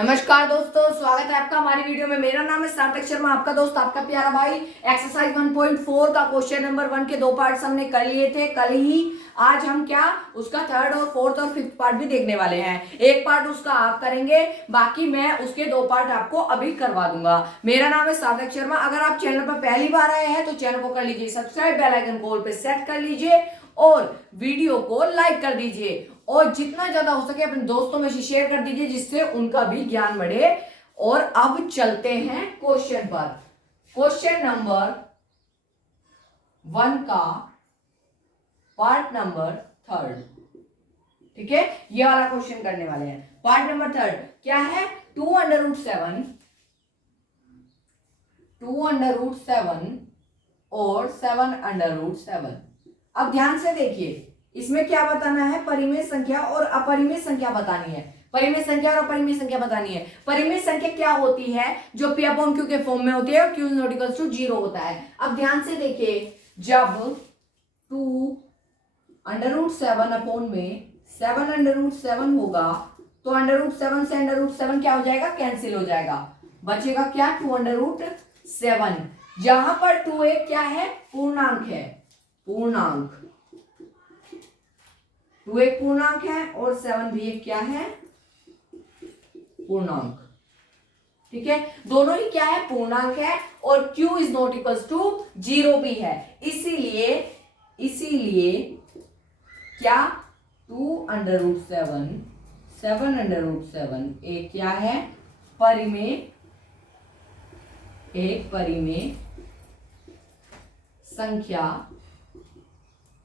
नमस्कार दोस्तों, स्वागत है आपका हमारी वीडियो में। मेरा नाम है सार्थक शर्मा, आपका दोस्त, आपका प्यारा भाई। एक्सरसाइज 1.4 का क्वेश्चन नंबर 1 के 2 पार्ट्स हमने कर लिए थे कल ही। आज हम क्या उसका थर्ड और फोर्थ और फिफ्थ पार्ट भी देखने वाले हैं। एक पार्ट उसका आप करेंगे, बाकी मैं उसके 2 पार्ट आपको अभी करवा दूंगा। मेरा नाम है सार्थक शर्मा। अगर आप चैनल पर पहली बार आए हैं तो चैनल को कर लीजिए सब्सक्राइब, बेल आइकन को ऑल पे सेट कर लीजिए और वीडियो को लाइक कर दीजिए और जितना ज्यादा हो सके अपने दोस्तों में से शेयर कर दीजिए, जिससे उनका भी ज्ञान बढ़े। और अब चलते हैं क्वेश्चन पर। क्वेश्चन नंबर 1 का पार्ट नंबर 3, ठीक है, ये वाला क्वेश्चन करने वाले हैं। पार्ट नंबर 3 क्या है? 2√7 और 7√7। अब ध्यान से देखिए, इसमें क्या बताना है? परिमेय संख्या और अपरिमेय संख्या बतानी है। परिमेय संख्या और अपरिमेय संख्या बतानी है। परिमेय संख्या क्या होती है? जो P/Q के फॉर्म में होती है और Q ≠ 0 होता है। अब ध्यान से देखिए, जब 2√7 अपॉन में 7√7 होगा तो √7 से √7 क्या हो जाएगा? कैंसिल हो जाएगा। बचेगा क्या? 2√7। जहां पर 2 एक क्या है? पूर्णांक है। पूर्णांक 2 एक पूर्णांक है और 7 भी एक क्या है? पूर्णांक। ठीक है, दोनों ही क्या है? पूर्णांक है और Q ≠ 0 भी है। इसीलिए क्या 2√7 7√7 एक क्या है? एक परिमेय संख्या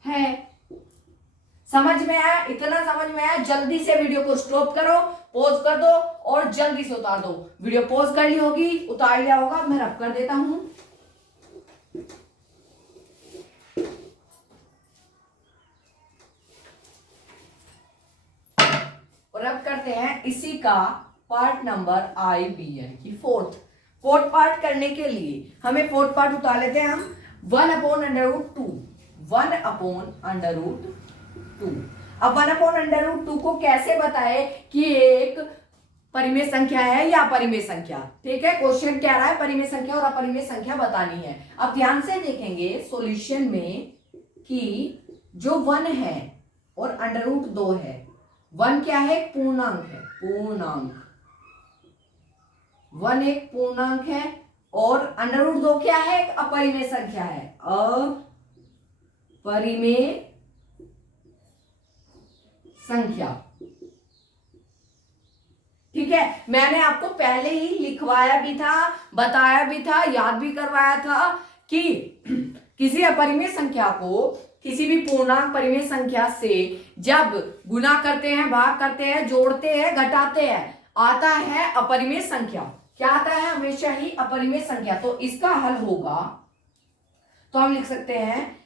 है। समझ में आया? इतना समझ में आया? जल्दी से वीडियो को स्टॉप करो, पॉज कर दो और जल्दी से उतार दो। वीडियो पॉज कर ली होगी, उतार लिया होगा, मैं रब कर देता हूं। और अब करते हैं इसी का पार्ट नंबर I/B, यानी कि फोर्थ पार्ट करने के लिए हमें फोर्थ पार्ट उतार लेते हैं हम। 1/√2 अब 1/√2 को कैसे बताए कि एक परिमेय संख्या है या अपरिमेय संख्या? ठीक है, क्वेश्चन क्या रहा है? परिमेय संख्या और अपरिमेय संख्या बतानी है। अब ध्यान से देखेंगे सॉल्यूशन में कि जो 1 है और √2 है। 1 क्या है? पूर्णांक है। 1 एक पूर्णांक है और √2 क्या है? एक अपरिमेय संख्या है। अपरिमेय संख्या। ठीक है, मैंने आपको पहले ही लिखवाया भी था, बताया भी था, याद भी करवाया था कि किसी अपरिमेय संख्या को किसी भी पूर्णांक परिमेय संख्या से जब गुना करते हैं, भाग करते हैं, जोड़ते हैं, घटाते हैं, आता है अपरिमेय संख्या। क्या आता है? हमेशा ही अपरिमेय संख्या। तो इसका हल होगा, तो हम लिख सकते हैं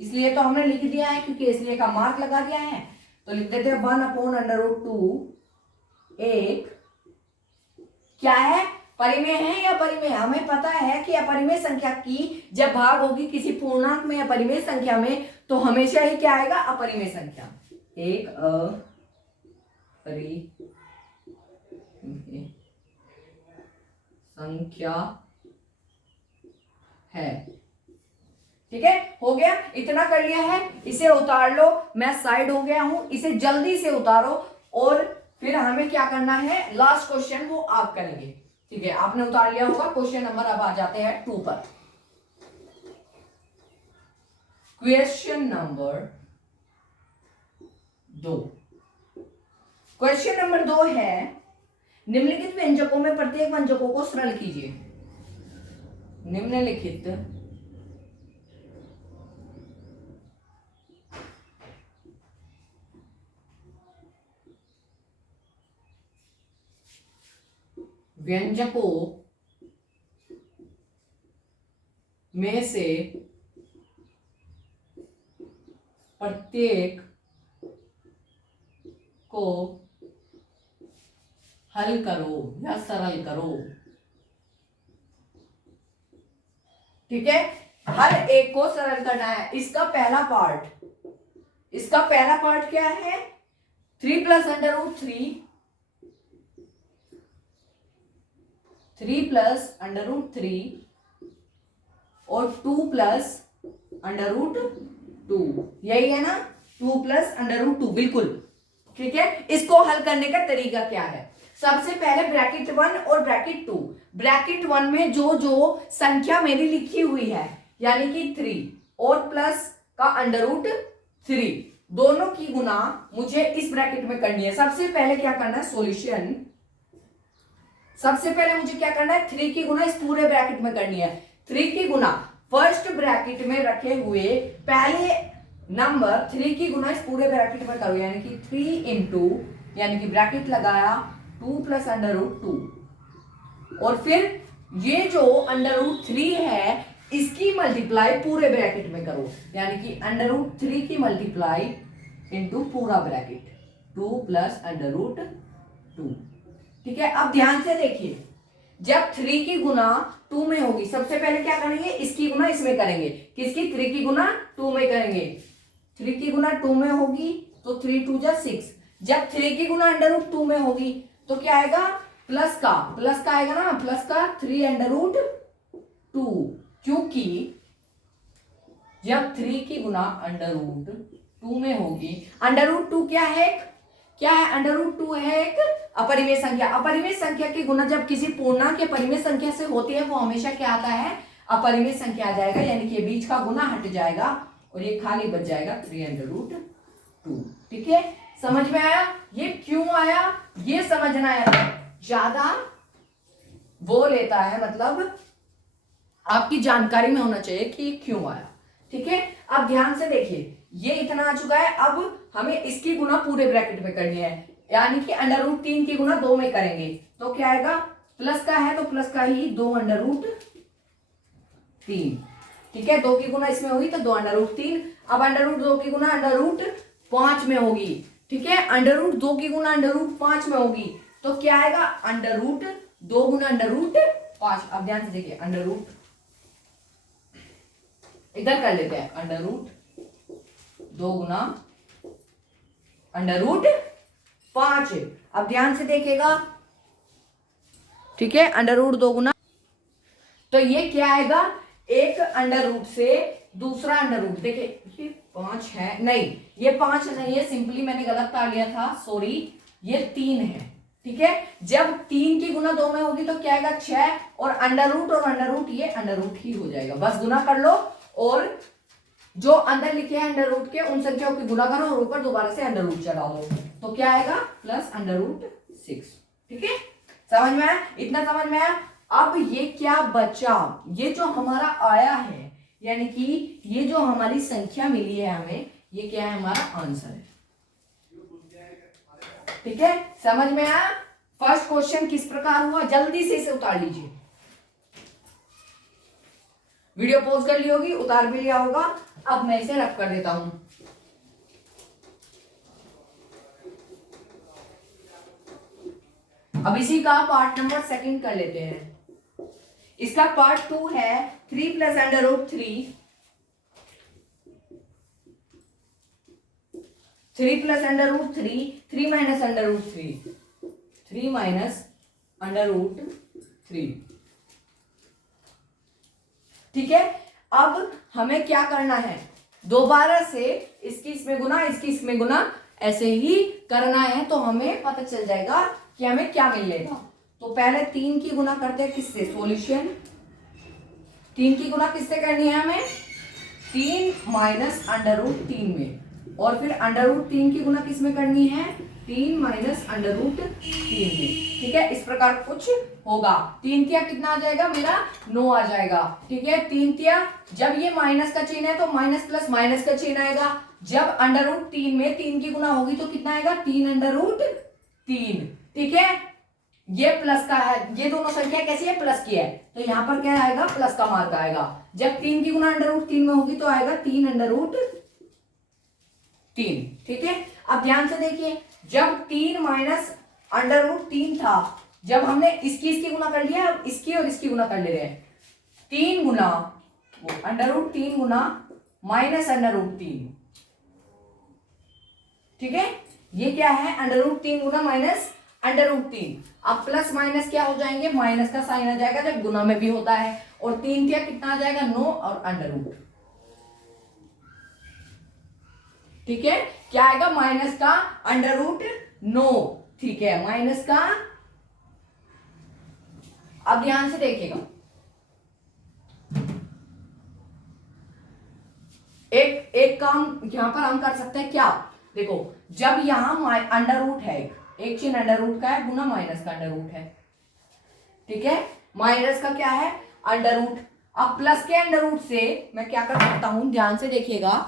इसलिए तो हमने लिख दिया है, क्योंकि इसलिए का मार्क लगा दिया है। तो लिख देते हैं 1/√2 एक क्या है? परिमेय है या अपरिमेय? हमें पता है कि अपरिमेय संख्या की जब भाग होगी किसी पूर्णांक में या परिमेय संख्या में तो हमेशा ही क्या आएगा? अपरिमेय संख्या। एक अपरिमेय संख्या है। ठीक है, हो गया? इतना कर लिया है, इसे उतार लो। मैं साइड हो गया हूं, इसे जल्दी से उतारो और फिर हमें क्या करना है? लास्ट क्वेश्चन वो आप करेंगे। ठीक है, आपने उतार लिया होगा क्वेश्चन नंबर। अब आ जाते हैं 2 पर। क्वेश्चन नंबर 2 है, निम्नलिखित व्यंजकों में प्रत्येक व्यंजकों को सरल कीजिए। निम्नलिखित व्यंजकों में से प्रत्येक को हल करो या सरल करो। ठीक है, हर एक को सरल करना है। इसका पहला पार्ट क्या है? 3 plus under root 3, 3 plus under root 3 और 2 प्लस अंडर रूट 2, यही है ना, 2 प्लस अंडर रूट 2, बिल्कुल ठीक है। इसको हल करने का तरीका क्या है? सबसे पहले ब्रैकेट 1 और ब्रैकेट 2, ब्रैकेट 1 में जो जो संख्या मेरी लिखी हुई है यानी कि 3 और प्लस का अंडर रूट 3, दोनों की गुना मुझे इस ब्रैकेट में करनी है। सबसे पहले क्या करना है सॉल्यूशन, सबसे पहले मुझे क्या करना है 3 की गुना इस पूरे ब्रैकेट में करनी है। 3 की गुना फर्स्ट ब्रैकेट में रखे हुए पहले नंबर 3 की गुना इस पूरे ब्रैकेट में करो, यानी कि 3 इंटू, यानी कि ब्रैकेट लगाया 2 प्लस अंडर रूट 2, और फिर ये जो अंडर रूट 3 है इसकी मल्टीप्लाई पूरे ब्रैकेट में करो, यानी कि अंडर रूट 3 की मल्टीप्लाई इंटू पूरा ब्रैकेट 2 प्लस अंडर रूट 2, ठीक है। अब ध्यान से देखिए, जब 3 की गुना 2 में होगी, सबसे पहले क्या करेंगे इसकी गुना इसमें करेंगे, किसकी 3 की गुना 2 में करेंगे, 3 की गुना 2 में होगी तो 3 2 जा 6, जब 3 की गुना अंडर रूट 2 में होगी तो क्या आएगा प्लस का आएगा ना, प्लस का 3 अंडर रूट 2, क्योंकि जब 3 की गुना अंडर रूट 2 में होगी, अंडर रूट 2 क्या है अंडर रूट 2 है एक अपरिमेय संख्या। अपरिमेय संख्या की गुना जब किसी पूर्णांक या परिमेय संख्या से होती है वो हमेशा क्या आता है अपरिमेय संख्या आ जाएगा, यानी कि बीच का गुना हट जाएगा और ये खाली बच जाएगा 3 अंडर रूट 2, ठीक है। समझ में आया ये क्यों आया, ये समझना है, ज्यादा वो लेता है, मतलब आपकी जानकारी में होना चाहिए कि क्यों आया, ठीक है। अब ध्यान से देखिए, ये इतना आ चुका है, अब हमें इसकी गुना पूरे ब्रैकेट में करनी है, यानी कि अंडर रूट 3 की गुना 2 में करेंगे तो क्या आएगा, प्लस का है तो प्लस का ही 2 अंडर रूट 3, ठीक है। 2 की गुना इसमें होगी तो 2 अंडर रूट 3, अब अंडर रूट 2 की गुना अंडर रूट 5 में होगी, ठीक है। अंडर रूट 2 की गुना अंडर रूट 5 में होगी तो क्या आएगा अंडर रूट 2 गुना अंडर रूट 5। अब ध्यान से देखिए, अंडर रूट इधर कर लेते हैं, अंडर रूट 2 गुना अंडर रूट 5। अब ध्यान से देखिएगा, ठीक है, अंडर रूट 2 गुना, तो ये क्या आएगा, एक अंडर रूट से दूसरा अंडर रूट, देखिए ये 5 है, नहीं ये 5 नहीं है, सिंपली मैंने गलत ताड़ लिया था, सॉरी, ये 3 है, ठीक है। जब 3 की गुना 2 में होगी तो क्या आएगा 6, और अंडर रूट ये अंडर रूट ही हो जाएगा, बस गुना कर लो और जो अंदर लिखे हैं अंडर रूट के उन संख्याओं की गुना करो और ऊपर दोबारा से अंडर रूट चढ़ा दो, तो क्या आएगा प्लस अंडर रूट 6, ठीक है। समझ में आया, इतना समझ में आया। अब ये क्या बचा, ये जो हमारा आया है, यानी कि ये जो हमारी संख्या मिली है हमें, ये क्या है हमारा आंसर है, ठीक है। समझ में आया। फर्स्ट क्वेश्चन किस प्रकार हुआ, जल्दी से इसे उतार लीजिए, वीडियो पॉज कर ली होगी, उतार भी लिया होगा। अब मैं इसे रफ कर देता हूं, अब इसी का पार्ट नंबर 2 कर लेते हैं। इसका पार्ट 2 है 3 plus under root 3, 3 plus under root 3, 3 minus under root 3, 3 minus under root 3, ठीक है। अब हमें क्या करना है, दोबारा से इसकी इसमें गुना, इसकी इसमें गुना, ऐसे ही करना है, तो हमें पता चल जाएगा कि हमें क्या मिलेगा। तो पहले 3 की गुना करते हैं किससे, सॉल्यूशन, 3 की गुना किससे करनी है हमें, 3 माइनस अंडर रूट 3 में, और फिर अंडर रूट 3 की गुना किस में करनी है, 3 माइनस अंडर रूट 3 में, ठीक है। इस प्रकार कुछ होगा, 3 तिया कितना आ जाएगा मेरा 9 आ जाएगा, ठीक है। 3 तिया, जब ये माइनस का चिन्ह है तो माइनस प्लस माइनस का चिन्ह आएगा, जब अंडर रूट 3 में 3 की गुना होगी तो कितना आएगा 3 अंडर रूट 3, ठीक है। ये प्लस का है, ये दोनों संख्या कैसी है प्लस की है, तो यहां पर क्या आएगा प्लस का मार्क आएगा। जब 3 की गुना अंडर रूट 3 में होगी तो आएगा 3 अंडर रूट 3, ठीक है। अब ध्यान से देखिए, जब 3 माइनस अंडर रूट 3 था, जब हमने इसकी गुना कर लिया, अब इसकी और इसकी गुना कर ले रहे हैं, 3 गुना वो अंडर रूट 3 गुना माइनस अंडर रूट 3, ठीक है। ये क्या है, अंडर रूट 3 गुना माइनस अंडर रूट 3। अब प्लस माइनस क्या हो जाएंगे, माइनस का साइन आ जाएगा जब गुना में भी होता है। और 3 क्या कितना आ जाएगा, 9 और अंडर रूट। ठीक है, क्या आएगा, माइनस का अंडर रूट 9। ठीक है, माइनस का, अब ध्यान से देखिएगा, एक काम यहां पर हम कर सकते हैं क्या, देखो जब यहां अंडर रूट है, एक चिन्ह अंडर रूट का है गुना माइनस का अंडर रूट है। ठीक है, माइनस का क्या है, अंडर रूट। अब प्लस के अंडर रूट से मैं क्या कर सकता हूं, ध्यान से देखिएगा,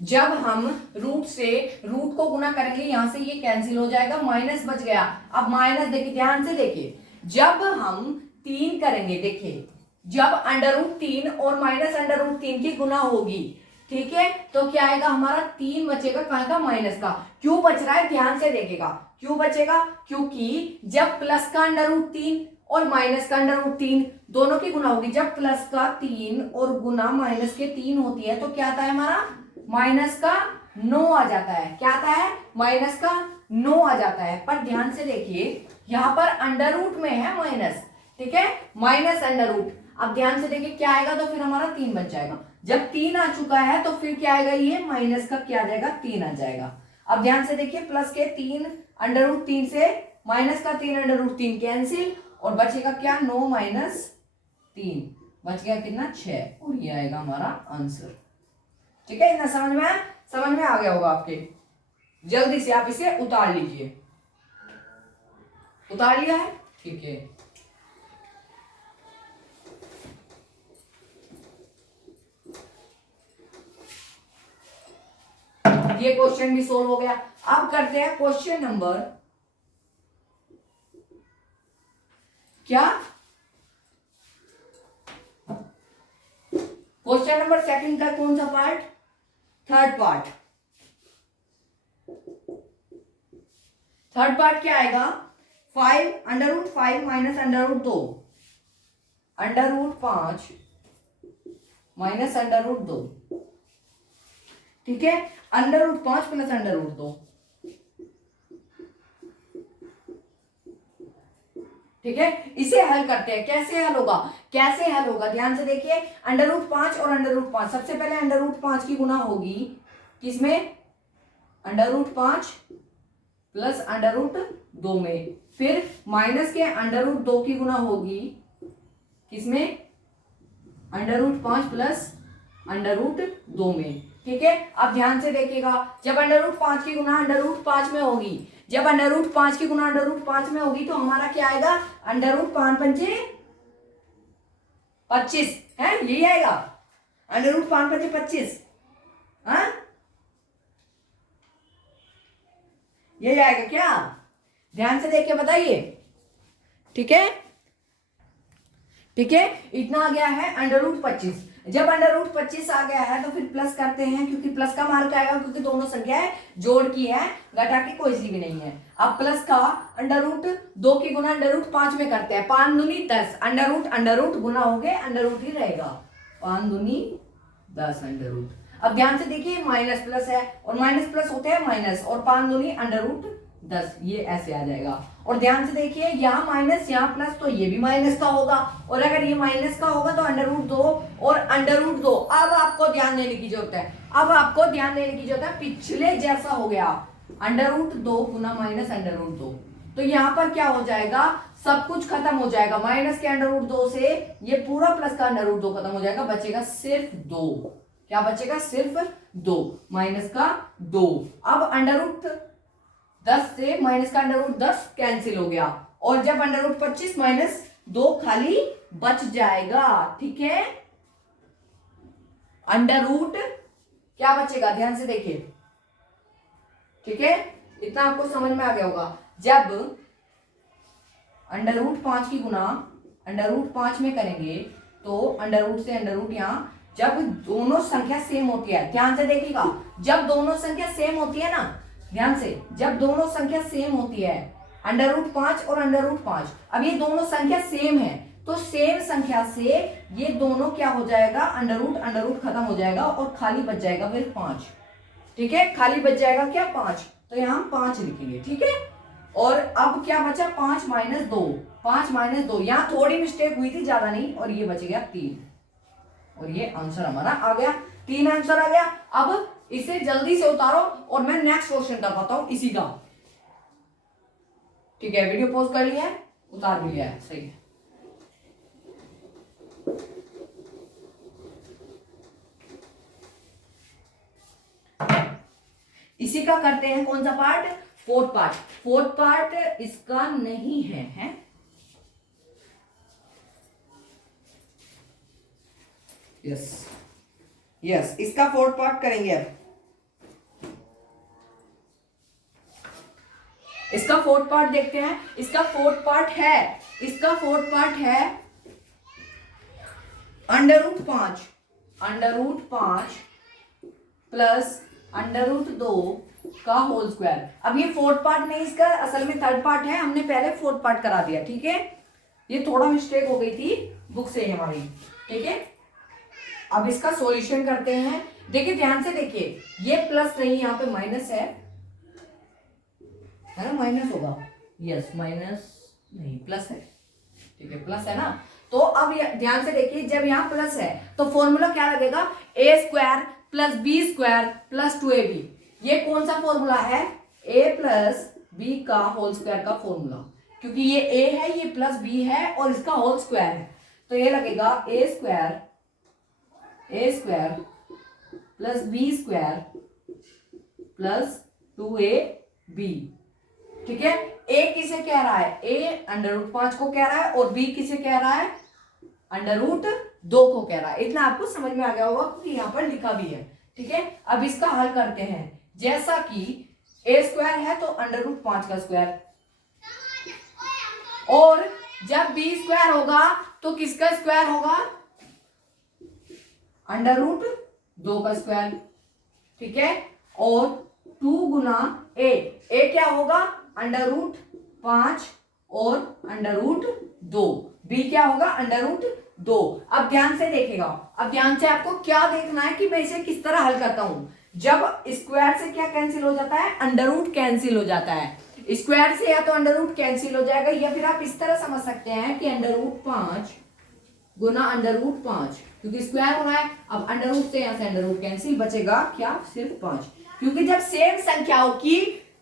जब हम रूट से रूट को गुना करेंगे यहां से ये कैंसिल हो जाएगा, माइनस बच गया। अब माइनस देखिए, ध्यान से देखिए, जब हम 3 करेंगे, देखिए जब अंडर रूट 3 और माइनस अंडर रूट 3 की गुना होगी, ठीक है, तो क्या आएगा हमारा 3 बचेगा, कहां का, माइनस का। क्यों बच रहा है, ध्यान से देखेगा, क्यों बचेगा, क्योंकि जब प्लस का अंडर रूट 3 और माइनस का अंडर रूट 3 दोनों की गुना होगी, जब प्लस का 3 और गुना माइनस के 3 होती है तो क्या आता है हमारा, माइनस का 9 आ जाता है। क्या आता है, माइनस का 9 आ जाता है। पर ध्यान से देखिए, यहां पर अंडर रूट में है माइनस, ठीक है, माइनस अंडर रूट। अब ध्यान से देखिए क्या आएगा, तो फिर हमारा 3 बच जाएगा। जब 3 आ चुका है तो फिर क्या आएगा, ये माइनस का क्या आ जाएगा, 3 आ जाएगा। अब ध्यान से देखिए, प्लस के 3 अंडर रूट 3 से माइनस का 3 अंडर रूट 3 कैंसिल, और बचेगा क्या, 9 माइनस 3, बच गया कितना, 6, और ये आएगा हमारा आंसर। ठीक है, इतना समझ में आ गया होगा आपके। जल्दी से आप इसे उतार लीजिए। उतार लिया है, ठीक है। ये क्वेश्चन भी सोल्व हो गया। अब करते हैं क्वेश्चन नंबर, क्या, क्वेश्चन नंबर सेकंड का कौन सा part, third part. Third part क्या आएगा, 5 under root 5 minus under root 2, under root 5 minus under root 2। ठीक है, under root 5 plus under root 2। ठीक है, इसे हल करते हैं। कैसे हल होगा, कैसे हल होगा, ध्यान से देखिए, अंडर रूट 5 और अंडर रूट 5, सबसे पहले अंडर रूट 5 की गुना होगी किसमें, under root 5 plus under root 2 में, फिर माइनस के अंडर रूट 2 की गुना होगी किसमें, under root 5 plus under root 2 में। ठीक है, अब ध्यान से देखिएगा, जब अंडर रूट 5 की गुना अंडर रूट 5 में होगी, जब अंडर रूट 5 की गुना अंडर रूट 5 में होगी तो हमारा क्या आएगा, अंडर रूट 5 पंचे 25 है, यही आएगा, अंडर रूट 5 पंचे 25, हाँ यही आएगा क्या, ध्यान से देख के बताइए। ठीक है, ठीक है, इतना आ गया है अंडर रूट 25। जब अंडर रूट 25 आ गया है तो फिर प्लस करते हैं, क्योंकि प्लस का मार्क आएगा, क्योंकि दोनों संख्याएं जोड़ की है, घटा की कोई सी भी नहीं है। अब प्लस का अंडर रूट 2 की गुना अंडर रूट 5 में करते हैं, 5 दूनी 10, अंडर रूट गुना हो गए, अंडर रूट ही रहेगा, 5 दूनी 10 अंडर रूट। अब ध्यान से देखिए, माइनस प्लस है और माइनस प्लस होते हैं माइनस, और 5 दूनी अंडर रूट 10, ये ऐसे आ जाएगा। और ध्यान से देखिए, यहाँ माइनस यहाँ प्लस, तो ये भी माइनस का होगा, और अगर ये माइनस का होगा तो अंडर रूट 2 और अंडर रूट 2। अब आपको ध्यान देने की जरूरत है, अब आपको ध्यान देने की जरूरत है, पिछले जैसा हो गया, अंडर रूट 2 गुना माइनस अंडर रूट 2, तो यहाँ पर क्या हो जाएगा, सब कुछ खत्म हो जाएगा, माइनस के अंडर रूट 2 से ये पूरा प्लस का अंडर रूट 2 खत्म हो जाएगा, बचेगा सिर्फ 2। क्या बचेगा, सिर्फ 2, माइनस का 2। अब अंडर रूट 10 से माइनस का अंडर रूट 10 कैंसिल हो गया, और जब अंडर रूट 25 माइनस 2 खाली बच जाएगा। ठीक है, अंडर रूट क्या बचेगा, ध्यान से देखिए। ठीक है, इतना आपको समझ में आ गया होगा। जब अंडर रूट 5 की गुना अंडर रूट 5 में करेंगे तो अंडर रूट से अंडर रूट, यहां जब दोनों संख्या सेम होती है, ध्यान से देखिएगा, जब दोनों संख्या सेम होती है ना, ध्यान से, जब दोनों संख्या सेम होती है, अंडर रूट 5 और अंडर रूट 5, अब ये दोनों संख्या सेम है, तो सेम संख्या से ये दोनों क्या हो जाएगा, अंडर रूट खत्म हो जाएगा और खाली बच जाएगा फिर 5। ठीक है, खाली बच जाएगा क्या 5, तो यहाँ हम 5 लिखेंगे। ठीक है, और अब क्या बचा 5 माइनस 2, 5 माइनस 2, यहाँ थोड़ी मिस्टेक हुई थी, ज्यादा नहीं, और ये बच गया 3, और ये आंसर हमारा आ गया, 3 आंसर आ गया। अब इसे जल्दी से उतारो और मैं नेक्स्ट क्वेश्चन करवाता हूं इसी का। ठीक है, वीडियो पॉज कर लिया है, उतार भी लिया है, सही है। इसी का करते हैं कौन सा part, fourth part. Fourth part इसका नहीं है, यस यस, इसका फोर्थ पार्ट करेंगे अब। इसका फोर्थ पार्ट देखते हैं। इसका फोर्थ पार्ट है, इसका फोर्थ पार्ट है √5, √5 प्लस √2 का होल स्क्वायर। अब ये फोर्थ पार्ट नहीं, इसका असल में थर्ड पार्ट है, हमने पहले फोर्थ पार्ट करा दिया। ठीक है, ये थोड़ा मिस्टेक हो गई थी बुक से हमारी। ठीक है, अब इसका सॉल्यूशन करते हैं। देखिए ध्यान से देखिए, ये प्लस नहीं, यहाँ पे माइनस है ना, माइनस होगा, यस माइनस नहीं प्लस है। ठीक है, प्लस है ना, तो अब ध्यान से देखिए, जब यहाँ प्लस है तो फॉर्मूला क्या लगेगा, a² plus b² plus 2ab। ये कौन सा फॉर्मूला है, a प्लस b का होल स्क्वायर का फॉर्मूला, क्योंकि ये a है, ये प्लस b है और इसका होल स्क्वायर है, तो ये लगेगा a² plus b² plus 2ab। ठीक है, a किसे कह रहा है, a √5 को कह रहा है, और b किसे कह रहा है, √2 को कह रहा है। इतना आपको समझ में आ गया होगा क्योंकि यहाँ पर लिखा भी है। ठीक है, अब इसका हल करते हैं। जैसा कि a² है तो √5 का स्क्वायर, और जब b² होगा तो किसका स्क्वायर होगा, √2 का स्क्वायर। ठीक है, और 2 गुना a क्या होगा, √5 और √2, b क्या होगा, √2। अब ध्यान से देखेगा, अब ध्यान से आपको क्या देखना है कि मैं इसे किस तरह हल करता हूं। जब स्क्वायर से क्या कैंसिल हो जाता है, अंडर कैंसिल हो जाता है। स्क्वायर से या तो अंडर कैंसिल हो जाएगा, या फिर आप इस तरह समझ सकते हैं कि √5 गुना √5, क्योंकि स्क्वायर हो रहा है। अब अंडर से यहां से अंडर कैंसिल, बचेगा क्या, सिर्फ 5। क्योंकि जब सेम संख्याओं की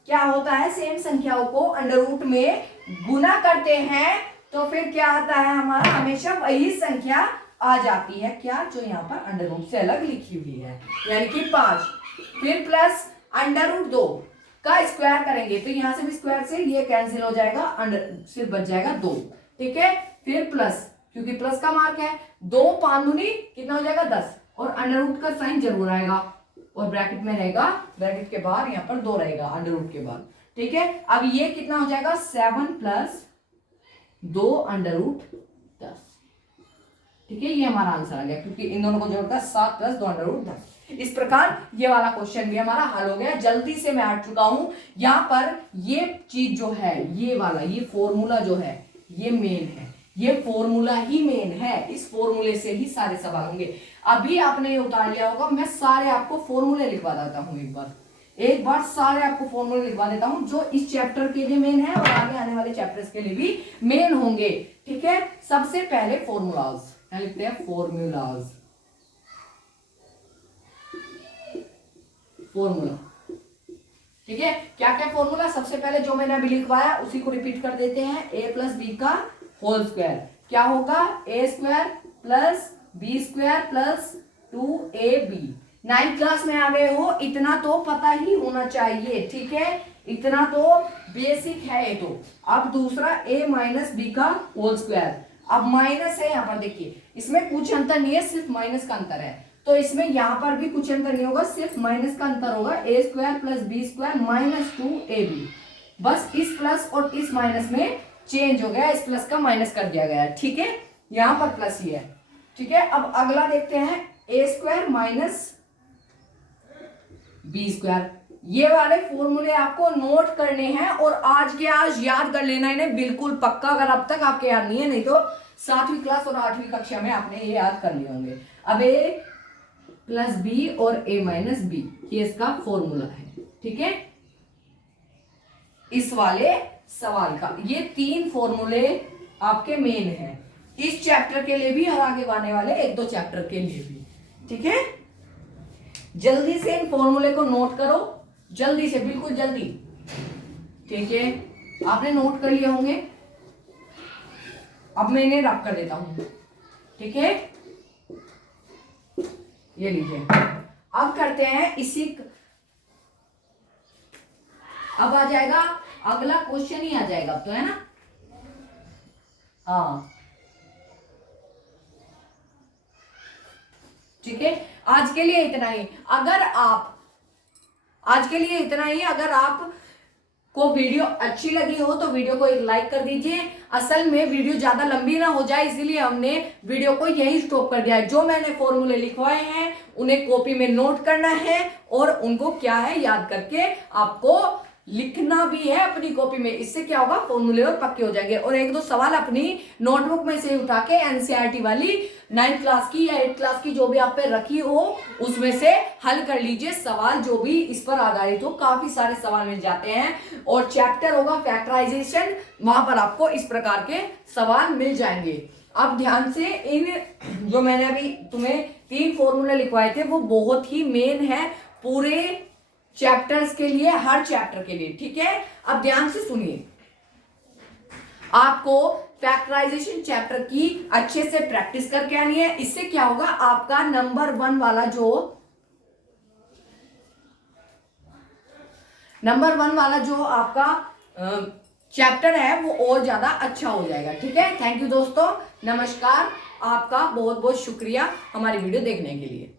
क्या होता है, सेम संख्याओं को अंडर में गुना करते हैं तो फिर क्या आता है हमारा, हमेशा वही संख्या आ जाती है, क्या, जो यहाँ पर अंडर से अलग लिखी हुई है, यानी कि 5। फिर प्लस √2 का स्क्वायर करेंगे तो यहाँ से भी स्क्वायर से ये कैंसिल हो जाएगा, अंडर सिर्फ बच जाएगा 2। ठीक है, फिर प्लस, क्योंकि प्लस का मार्क है, 2 5 दूनी कितना हो जाएगा 10, और अंडर का साइन जरूर आएगा, और ब्रैकेट में रहेगा, ब्रैकेट के बाहर यहाँ पर 2 रहेगा अंडर के बाद। ठीक है, अब ये कितना हो जाएगा, 7 प्लस 2 √10। ठीक है, ये हमारा आंसर आ गया, क्योंकि इन दोनों को जोड़कर 7 प्लस 2 √10। इस प्रकार ये वाला क्वेश्चन भी हमारा हल हो गया। जल्दी से मैं हट चुका हूं, यहाँ पर ये चीज जो है, ये वाला, ये फॉर्मूला जो है, ये मेन है, ये फॉर्मूला ही मेन है। इस फॉर्मूले से ही सारे सवाल होंगे। अभी आपने ये उतार लिया होगा, मैं सारे आपको फॉर्मूले लिखवा देता हूं, एक बार सारे आपको फॉर्मूले लिखवा देता हूं, जो इस चैप्टर के लिए मेन है और आगे आने वाले चैप्टर्स के लिए भी मेन होंगे। ठीक है, सबसे पहले फॉर्मूलाज, क्या लिखते हैं, फॉर्मूला। ठीक है, क्या क्या फॉर्मूला, सबसे पहले जो मैंने अभी लिखवाया उसी को रिपीट कर देते हैं। a प्लस बी का होल स्क्वायर क्या होगा, a² plus b² plus 2ab। 9th class में आ गए हो, इतना तो पता ही होना चाहिए। ठीक है, इतना तो बेसिक है ये तो। अब दूसरा a माइनस बी का होल स्क्वायर, अब माइनस है यहाँ पर, देखिए इसमें कुछ अंतर नहीं है, सिर्फ माइनस का अंतर है, तो इसमें यहाँ पर भी कुछ अंतर नहीं होगा, सिर्फ माइनस का अंतर होगा, a² plus b² minus 2ab। बस इस प्लस और इस माइनस में चेंज हो गया, इस प्लस का माइनस कर दिया गया। ठीक है, यहाँ पर प्लस ही है। ठीक है, अब अगला देखते हैं, a² माइनस b²। ये वाले फॉर्मूले आपको नोट करने हैं और आज के आज याद कर लेना इन्हें, बिल्कुल पक्का। अगर अब तक आपके याद नहीं है, नहीं तो 7वीं क्लास और 8वीं कक्षा में आपने ये याद कर लिए होंगे। अब प्लस बी और ए माइनस बी, ये इसका फॉर्मूला है। ठीक है, इस वाले सवाल का ये 3 फॉर्मूले आपके मेन हैं, इस चैप्टर के लिए भी और आगे आने वाले 1-2 चैप्टर के लिए भी। ठीक है, जल्दी से इन फॉर्मूले को नोट करो, जल्दी से, बिल्कुल जल्दी। ठीक है, आपने नोट कर लिए होंगे, अब मैं इन्हें रब कर देता हूं। ठीक है, ये लीजिए। अब करते हैं अब आ जाएगा अगला क्वेश्चन ही आ जाएगा अब तो, है ना। हाँ ठीक है, आज के लिए इतना ही। अगर आप को वीडियो अच्छी लगी हो तो वीडियो को एक लाइक कर दीजिए। असल में वीडियो ज्यादा लंबी ना हो जाए इसीलिए हमने वीडियो को यही स्टॉप कर दिया है। जो मैंने फॉर्मूले लिखवाए हैं उन्हें कॉपी में नोट करना है और उनको क्या है याद करके आपको लिखना भी है अपनी कॉपी में। इससे क्या होगा, फॉर्मूले और पक्के हो जाएंगे। और 1-2 सवाल अपनी नोटबुक में से उठा के एनसीईआरटी वाली 9th क्लास की या 8th क्लास की जो भी आप पे रखी हो उसमें से हल कर लीजिए। सवाल जो भी इस पर आधारित हो, काफी सारे सवाल मिल जाते हैं। और चैप्टर होगा फैक्टराइजेशन, वहां पर आपको इस प्रकार के सवाल मिल जाएंगे। अब ध्यान से, इन जो मैंने अभी तुम्हें 3 फॉर्मूले लिखवाए थे वो बहुत ही मेन है पूरे चैप्टर्स के लिए, हर चैप्टर के लिए। ठीक है, अब ध्यान से सुनिए, आपको फैक्टराइजेशन चैप्टर की अच्छे से प्रैक्टिस करके आनी है। इससे क्या होगा, आपका नंबर 1 वाला जो आपका चैप्टर है वो और ज्यादा अच्छा हो जाएगा। ठीक है, थैंक यू दोस्तों, नमस्कार, आपका बहुत बहुत शुक्रिया हमारी वीडियो देखने के लिए।